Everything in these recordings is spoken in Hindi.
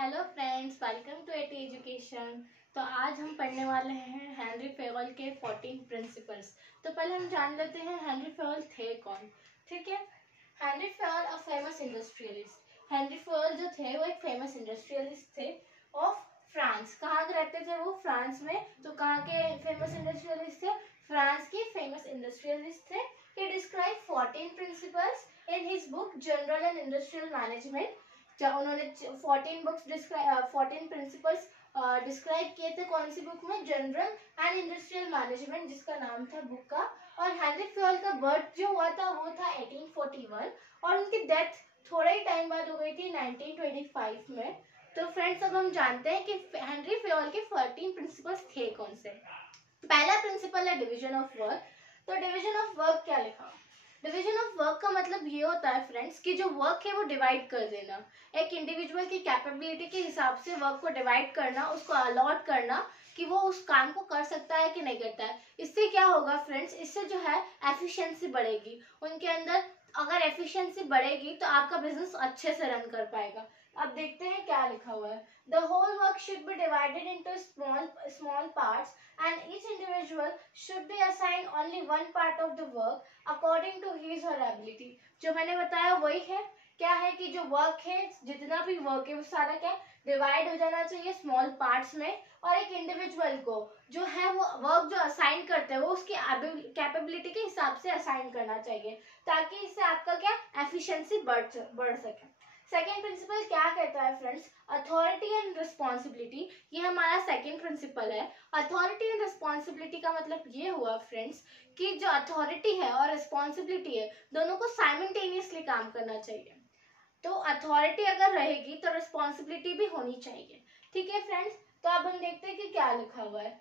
Hello friends, welcome to AT education. तो आज हम पढ़ने वाले हैं हेनरी फेवल के 14 प्रिंसिपल्स। तो पहले हम जान लेते हैं हेनरी फेवल थे कौन। ठीक है, Henry Fayol a famous industrialist. Henry Fayol जो थे वो एक फेमस इंडस्ट्रियलिस्ट थे ऑफ फ्रांस। कहाँ के रहते थे वो? फ्रांस में। तो कहाँ के फेमस इंडस्ट्रियलिस्ट थे? फ्रांस के फेमस इंडस्ट्रियलिस्ट थे। He described 14 principles in his book General and Industrial Management। जब उन्होंने 14 प्रिंसिपल्स डिस्क्राइब किए थे कौन सी बुक में? जनरल एंड इंडस्ट्रियल मैनेजमेंट, जिसका नाम था बुक का। और हेनरी फेवल का बर्थ जो हुआ था वो था 1841 और उनकी डेथ थोड़ा ही टाइम बाद हो गई थी 1925 में। तो फ्रेंड्स, अब हम जानते हैं कि हेनरी फेवल के 14 प्रिंसिपल्स थे कौन से। पहला प्रिंसिपल है डिवीजन ऑफ वर्क। तो डिवीजन ऑफ वर्क क्या लिखा? डिवीजन ऑफ वर्क का मतलब ये होता है फ्रेंड्स कि जो वर्क है वो डिवाइड कर देना। एक इंडिविजुअल की कैपेबिलिटी के हिसाब से वर्क को डिवाइड करना, उसको अलॉट करना कि वो उस काम को कर सकता है कि नहीं करता है। इससे क्या होगा फ्रेंड्स? इससे जो है एफिशिएंसी बढ़ेगी उनके अंदर। अगर एफिशिएंसी बढ़ेगी तो आपका बिजनेस अच्छे से रन कर पाएगा। अब देखते हैं क्या लिखा हुआ है। The whole work should be divided into small parts and each individual should be assigned only one part of the work according to his or ability। जो मैंने बताया वही है। क्या है कि जो वर्क है, जितना भी वर्क है वो सारा क्या डिवाइड हो जाना चाहिए स्मॉल पार्ट्स में, और एक इंडिविजुअल को जो है वो वर्क जो असाइन करते हैं वो उसकी कैपेबिलिटी के हिसाब से असाइन करना चाहिए, ताकि इससे आपका क्या एफिशिएंसी बढ़ सके। सेकेंड प्रिंसिपल क्या कहता है फ्रेंड्स? Authority and responsibility. ये हमारा सेकेंड प्रिंसिपल है। अथॉरिटी एंड रिस्पॉन्सिबिलिटी का मतलब ये हुआ फ्रेंड्स कि जो अथॉरिटी है और रिस्पॉन्सिबिलिटी है दोनों को साइमल्टेनियसली काम करना चाहिए। तो अथॉरिटी अगर रहेगी तो रिस्पॉन्सिबिलिटी भी होनी चाहिए। ठीक है फ्रेंड्स, तो अब हम देखते हैं कि क्या लिखा हुआ है।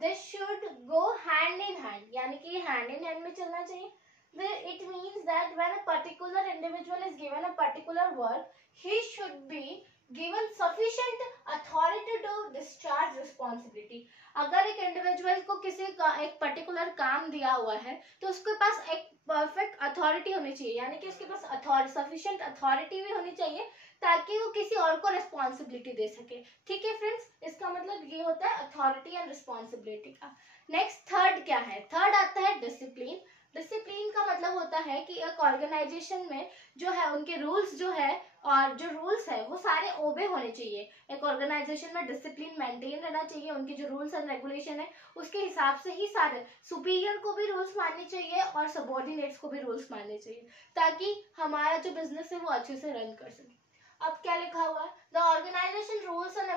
This should go hand in hand, यानी कि हैंड इन हैंड में चलना चाहिए। It means that when a particular individual is given a particular work, he should be given sufficient authority to discharge responsibility। अगर एक इंडिविजुअल को किसी का एक पर्टिकुलर काम दिया हुआ है तो उसके पास एक परफेक्ट अथॉरिटी होनी चाहिए, यानी कि उसके पास सफिशिएंट अथॉरिटी भी होनी चाहिए ताकि वो किसी और को रिस्पॉन्सिबिलिटी दे सके। ठीक है फ्रेंड्स, इसका मतलब ये होता है अथॉरिटी एंड रिस्पॉन्सिबिलिटी का। नेक्स्ट थर्ड क्या है? थर्ड आता है डिसिप्लिन। डिसिप्लिन का मतलब होता है कि एक ऑर्गेनाइजेशन में जो है उनके रूल्स जो है और जो रूल्स है वो सारे ओबे होने चाहिए। एक ऑर्गेनाइजेशन में डिसिप्लिन मेंटेन रहना चाहिए, उनके जो रूल्स एंड रेगुलेशन है उसके हिसाब से ही सारे सुपीरियर को भी रूल्स मानने चाहिए और सबऑर्डिनेट्स को भी रूल्स मानने चाहिए, ताकि हमारा जो बिजनेस है वो अच्छे से रन कर सके। अब क्या लिखा हुआ है? The organisation rules and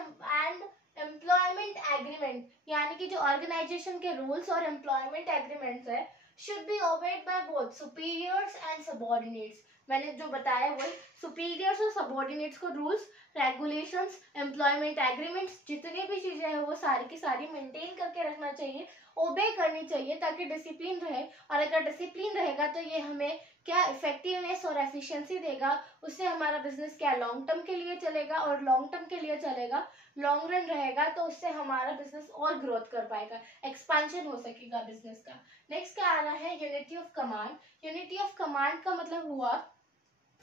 employment agreement, यानी कि जो ऑर्गेनाइजेशन के रूल्स और एम्प्लॉयमेंट एग्रीमेंट्स है should be obeyed by both superiors and subordinates। मैंने जो बताया वही, सुपीरियर्स और सबऑर्डिनेट्स को रूल्स, रेगुलेशंस, एम्प्लॉयमेंट एग्रीमेंट्स, जितनी भी चीजें हैं वो सारी की सारी मेंटेन करके रखना चाहिए, ओबे करनी चाहिए, ताकि डिसिप्लिन रहे। और अगर डिसिप्लिन रहेगा तो ये हमें क्या इफेक्टिवनेस और एफिशिएंसी देगा। उससे हमारा बिजनेस क्या लॉन्ग टर्म के लिए चलेगा, और लॉन्ग टर्म के लिए चलेगा, लॉन्ग रन रहेगा तो उससे हमारा बिजनेस और ग्रोथ कर पाएगा, एक्सपेंशन हो सकेगा बिजनेस का। नेक्स्ट क्या आ रहा है? Unity of command. Unity of command का मतलब हुआ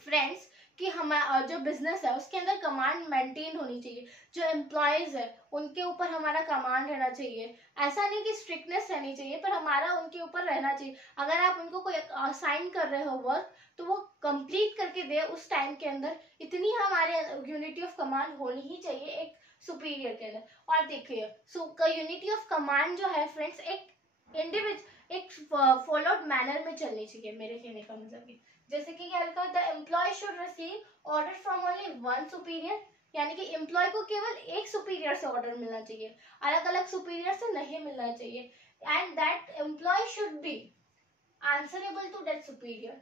फ्रेंड्स कि हमारा जो बिजनेस है उसके अंदर कमांड मेंटेन होनी चाहिए। जो एम्प्लॉयज है उनके ऊपर हमारा कमांड रहना चाहिए। ऐसा नहीं कि स्ट्रिक्टनेस रहनी चाहिए, पर हमारा उनके ऊपर रहना चाहिए। अगर आप उनको कोई असाइन कर रहे हो वर्क तो वो कंप्लीट करके दे उस टाइम के अंदर, इतनी हमारे यूनिटी ऑफ कमांड होनी ही चाहिए एक सुपीरियर के अंदर। और देखिए यूनिटी ऑफ कमांड जो है फ्रेंड्स एक फॉलोड मैनर में चलनी चाहिए। मेरे कहने का मतलब जैसे कि क्या लिखा, the employee should receive order from only one superior, यानी कि एम्प्लॉय को केवल एक सुपीरियर से ऑर्डर मिलना चाहिए, अलग अलग सुपीरियर से नहीं मिलना चाहिए। And that employee should be answerable to that superior.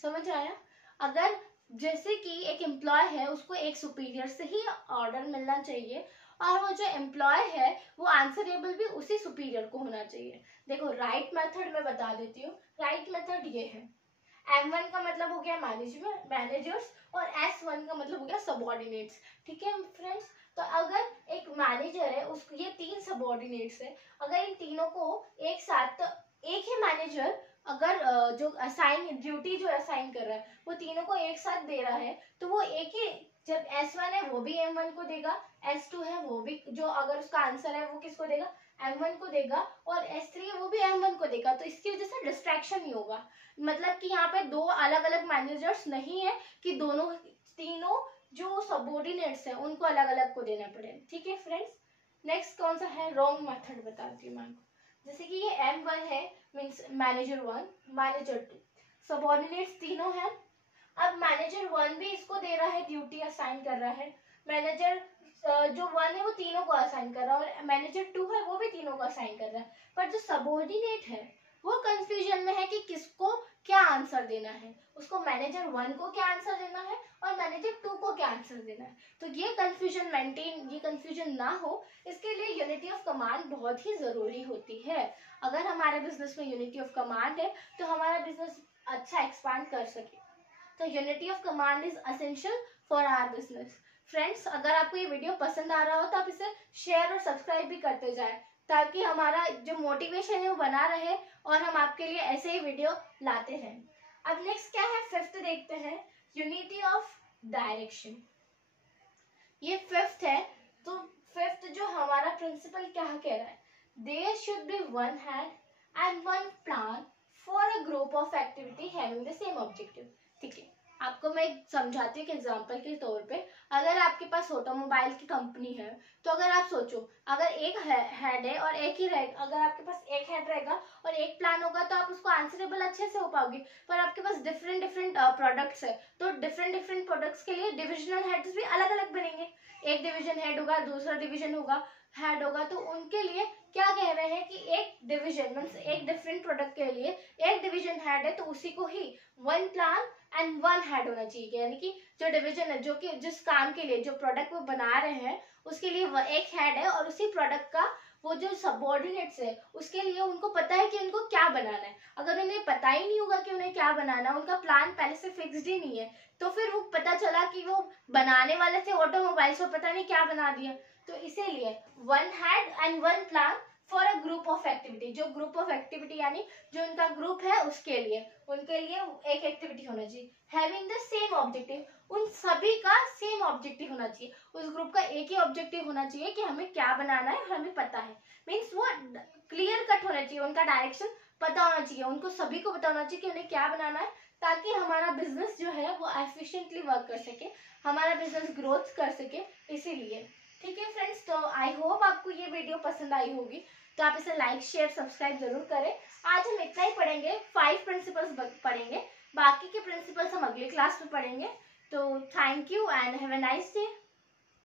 समझ आया? अगर जैसे कि एक एम्प्लॉय है उसको एक सुपीरियर से ही ऑर्डर मिलना चाहिए, और वो जो एम्प्लॉय है वो आंसरेबल भी उसी सुपीरियर को होना चाहिए। देखो राइट मेथड में बता देती हूँ। राइट मेथड ये है, M1 का मतलब हो गया मैनेजर्स, और S1 का मतलब हो गया सबऑर्डिनेट्स। ठीक है फ्रेंड्स, तो अगर एक मैनेजर है उसको ये तीन सबऑर्डिनेट्स है, अगर इन तीनों को एक साथ, तो एक ही मैनेजर अगर जो असाइन ड्यूटी जो असाइन कर रहा है वो तीनों को एक साथ दे रहा है तो वो एक ही जब S1 है वो भी M1 को देगा, S2 है वो भी, जो अगर उसका आंसर है वो किसको देगा, M1 को देगा, और S3 है वो भी M1 को देगा। तो इसकी वजह से डिस्ट्रैक्शन नहीं होगा, मतलब कि यहाँ पे दो अलग अलग मैनेजर्स नहीं है कि दोनों तीनों जो सबऑर्डिनेट्स है उनको अलग अलग को देना पड़े। ठीक है फ्रेंड्स, नेक्स्ट कौन सा है, रॉन्ग मेथड बताती हूँ मैं आपको। जैसे कि ये M1 है, मीन्स मैनेजर 1, मैनेजर 2, सबऑर्डिनेट्स तीनों हैं। अब मैनेजर 1 भी इसको दे रहा है, ड्यूटी असाइन कर रहा है, मैनेजर जो 1 है वो तीनों को असाइन कर रहा है, और मैनेजर 2 है वो भी तीनों को असाइन कर रहा है। पर जो सबऑर्डिनेट है वो कंफ्यूजन में है कि किसको क्या आंसर देना है, उसको मैनेजर 1 को क्या आंसर देना है और मैनेजर 2 को क्या आंसर देना है। तो ये कंफ्यूजन ना हो, इसके लिए यूनिटी ऑफ कमांड बहुत ही जरूरी होती है। अगर हमारे बिजनेस में यूनिटी ऑफ कमांड है तो हमारा बिजनेस अच्छा एक्सपांड कर सके। तो unity of command is essential for our business. Friends, अगर आपको ये वीडियो पसंद आ रहा हो तो आप इसे शेयर और सब्सक्राइब भी करते जाएं, ताकि हमारा जो मोटिवेशन है वो बना रहे और हम आपके लिए ऐसे ही वीडियो लाते हैं। अब नेक्स्ट क्या है, फिफ्थ देखते हैं, यूनिटी ऑफ डायरेक्शन। ये फिफ्थ है। तो फिफ्थ जो हमारा प्रिंसिपल क्या कह रहा है, there should be one hand and one plan for a group of activity having the same objective. ठीक है, आपको मैं समझाती हूँ कि एग्जाम्पल के तौर पे, अगर आपके पास ऑटोमोबाइल की कंपनी है, तो अगर आप सोचो अगर एक हेड है और एक ही रहेगा, अगर आपके पास एक हेड रहेगा और एक प्लान होगा तो आप उसको आंसरेबल अच्छे से हो पाओगे। पर आपके पास डिफरेंट प्रोडक्ट्स है, तो डिफरेंट प्रोडक्ट्स के लिए डिविजनल हेड्स भी अलग अलग बनेंगे। एक डिवीजन हेड होगा, दूसरा डिवीजन होगा हेड होगा, तो उनके लिए क्या कह रहे हैं कि एक डिवीजन मीन्स एक डिफरेंट प्रोडक्ट के लिए एक डिवीजन हेड है, तो उसी को ही one plan and one head होना चाहिए। यानी कि जो डिवीजन है, जो कि जिस काम के लिए जो प्रोडक्ट वो बना रहे हैं उसके लिए एक हेड है, और उसी प्रोडक्ट का वो जो सबऑर्डिनेट्स है उसके लिए उनको पता है कि उनको क्या बनाना है। अगर उन्हें पता ही नहीं होगा कि उन्हें क्या बनाना है, उनका प्लान पहले से फिक्स्ड ही नहीं है, तो फिर वो पता चला कि वो बनाने वाले थे ऑटोमोबाइल्स और पता नहीं क्या बना दिया। तो इसीलिए one head and one plan for a group of activity, जो ग्रुप ऑफ एक्टिविटी यानी जो उनका ग्रुप है उनके लिए एक एक्टिविटी होना चाहिए, हैविंग द सेम ऑब्जेक्टिव, उन सभी का सेम ऑब्जेक्टिव होना चाहिए। उस ग्रुप का एक ही ऑब्जेक्टिव होना चाहिए कि हमें क्या बनाना है, हमें पता है, मीन्स वो क्लियर कट होना चाहिए, उनका डायरेक्शन पता होना चाहिए, उनको सभी को पता होना चाहिए कि उन्हें क्या बनाना है, ताकि हमारा बिजनेस जो है वो एफिशिएंटली वर्क कर सके, हमारा बिजनेस ग्रोथ कर सके। इसीलिए ठीक है फ्रेंड्स, तो आई होप आपको ये वीडियो पसंद आई होगी, तो आप इसे लाइक शेयर सब्सक्राइब जरूर करें। आज हम इतना ही पढ़ेंगे, 5 प्रिंसिपल्स पढ़ेंगे, बाकी के प्रिंसिपल्स हम अगली क्लास में पढ़ेंगे। तो thank you and have a nice day.